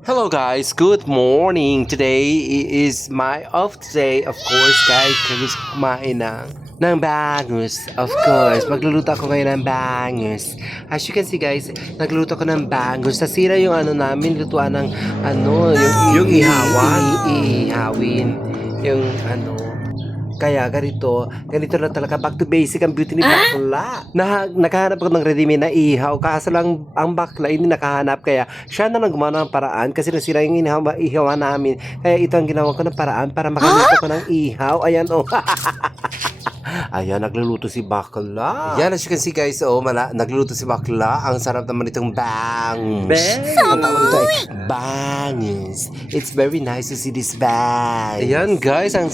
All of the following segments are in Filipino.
Hello guys, good morning. Today is my off day. Of course, guys, gusto ko kumain ng bangus. Of course, magluluto ako ngayon ng bangus. As you can see guys, nagluluto ko ng bangus. Nasira yung namin, lutuan ng yung ihawin. Yung kaya ganito na talaga, back to basic ang beauty ni bakla. Nakahanap ako ng ready-made na ihaw, kaso lang ang bakla hindi nakahanap, kaya siya na lang gumawa ng paraan kasi nasira yung ihaw namin. Kaya ito ang ginawa ko ng paraan para makaluto ko ng ihaw. Ayan Ayan, nagluluto si bakla. Yan, as you can see guys, nagluluto si bakla. Ang sarap naman itong bangus. Ang tawag nito ay bangus. It's very nice to see this bangus. Ayan guys, ang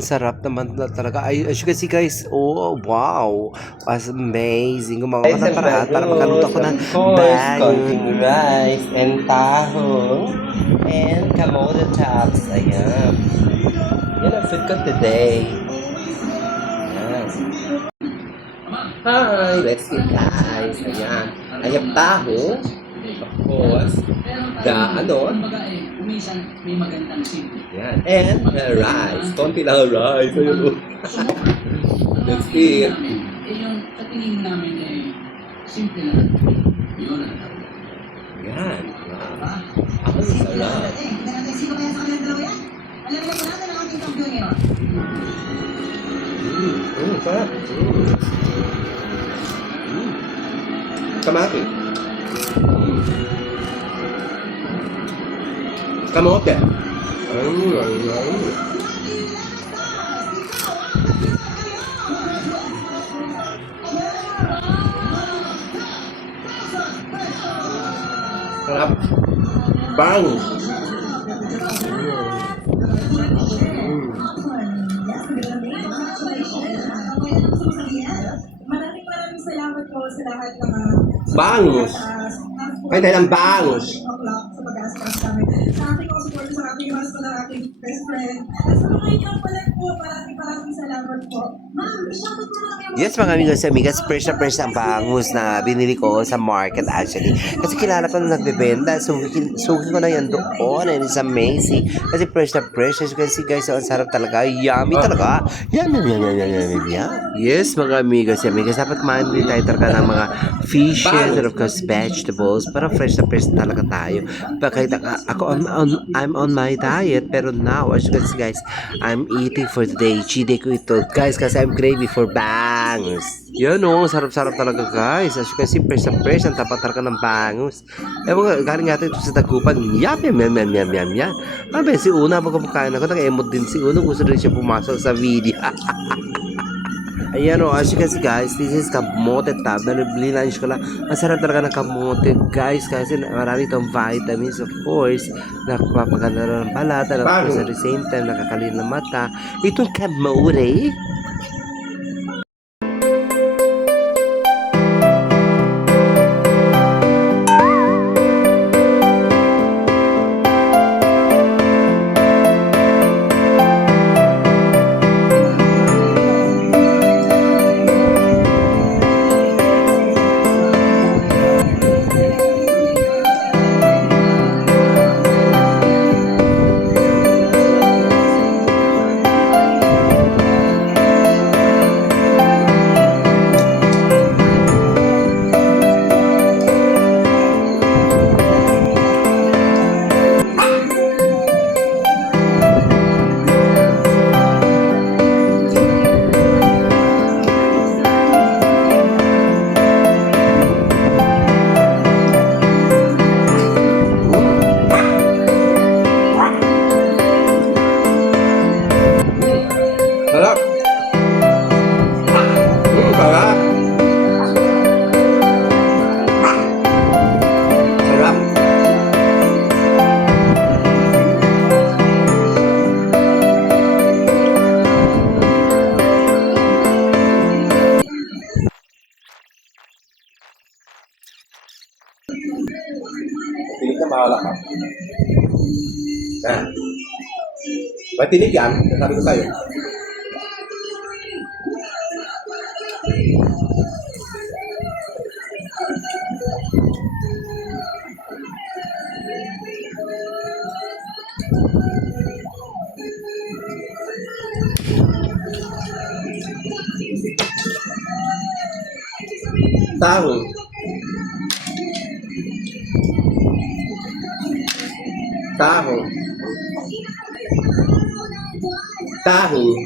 sarap naman talaga. Ay, as you can see guys, oh wow, was amazing. Gumawa ka ng paraan para makaluto ko ng bangus. Konting rice and tahong and kamote tops. Ayan. Yan ang food ko today. Hi! Let's eat guys! Ayan. I have taho. Of course. Ayan. And rice. Konti lang rice. Ayun. Let's eat. Yung sa tingin namin ay simple lang. Yun ang Ayan. Ako yung sarap. Sino kaya sa kanilang dalawa yan? Alam na po natin ang ating kampiyon ngayon. Sarap. Kamati. Kamote. Sarap. Bang! Maraming salamat po sa lahat ng Bangus! Ay, dahil ang bangus! sa pag-aaskas kami. Sa ating mga support, sa ating husband, sa ating best friend. At sa mga inyong palag po, maraming salamat po. Ma'am, isang Yes mga amigas, fresh ang bangus na binili ko sa market actually. Kasi kilala ko na nagbebenta, suki ko na yan doon and it's amazing. Kasi fresh, as you can see guys, ang sarap talaga, yummy talaga. Yum. Yes mga amigas, dapat kumain din tayo talaga ng mga fishes and of course vegetables para fresh talaga tayo. Kahit I'm on my diet, pero now as you can see guys, I'm eating for today. Cheat day ko ito guys kasi I'm craving for bangus. Yan sarap-sarap talaga guys. As you can see, fresh ang tapat talaga ng bangus. Galing natin ito sa Dagupan. Yum. Ano ba si Una, pagkakain ako, nag-emote din si Una. Gusto rin siya pumasok sa video. Ayan as you can see guys, this is kamote tab. Nabili lunch ko lang. Ang sarap talaga ng kamote guys kasi marami itong vitamins of course. Nakapapaganda ng balat. And of course at the same time, nakakalin ng mata. Itong kamote. Sarap! Sarap! Sarap! Tinig na mawala ka. Matinig yan, sabi ko sa'yo. Tahong. Tahong. Tahong.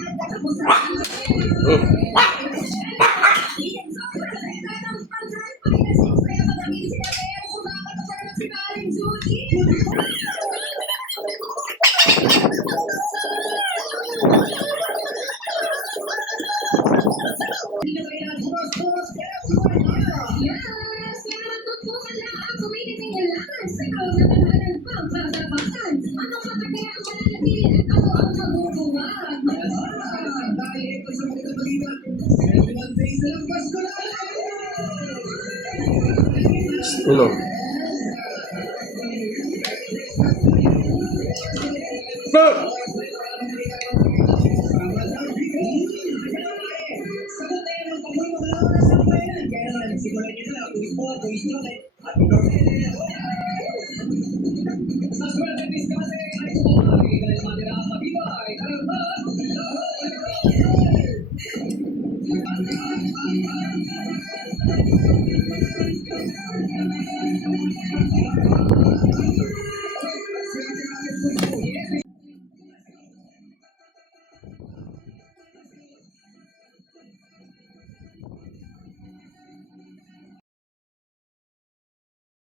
Uno.